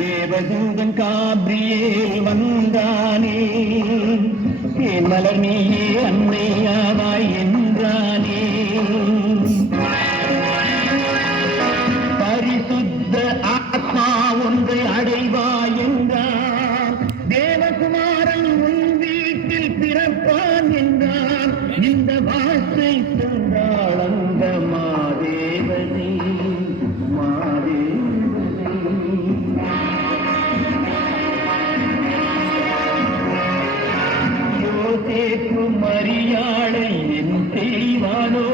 தேவதூதன் காப்ரியேல் வந்தானே, என் மலர் நீயே அன்னையாவாய் என்றானே. பரிசுத்த ஆத்மா ஒன்றை அடைவாய் என்றார். தேவகுமாரன் உன் வீட்டில் பிறப்பான் என்றார். இந்த வார்த்தை சொன்றாள் அந்த மாதேவனே. மரியாளை என் செய்வானோ,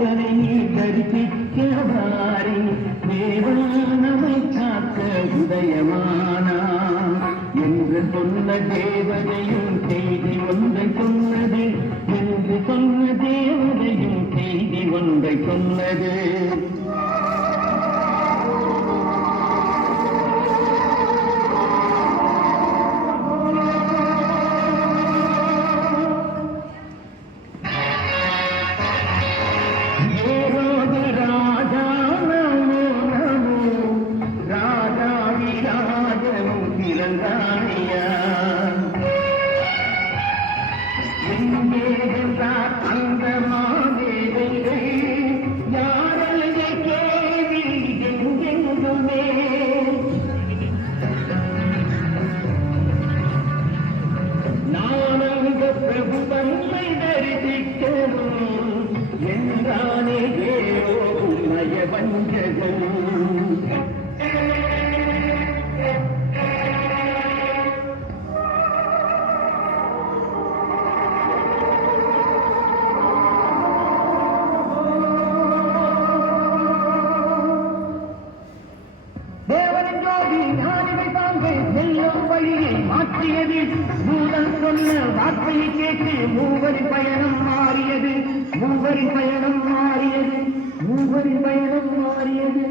தேவனை தரிசிக்கவாரி தேவனமை காக்க உதயமானா என்று சொன்ன தேவதையும் செய்தி ஒன்றை சொன்னது என்று சொன்ன தேவதையும் செய்தி ஒன்றை சொன்னது. அந்த மாதேவைகள் யாரது கேள்வி எங்கெங்குமே நானங்க பிரபு தன்னை தரிசிக்கணும் என்றானே ஏதோ உண்மைய வஞ்சகம். வழியை மாற்றியது மூலம் சொன்ன வார்த்தையை கேட்டு மூவரின் பயணம் மாறியது மூவரின் பயணம் மாறியது மூவரின் பயணம் மாறியது.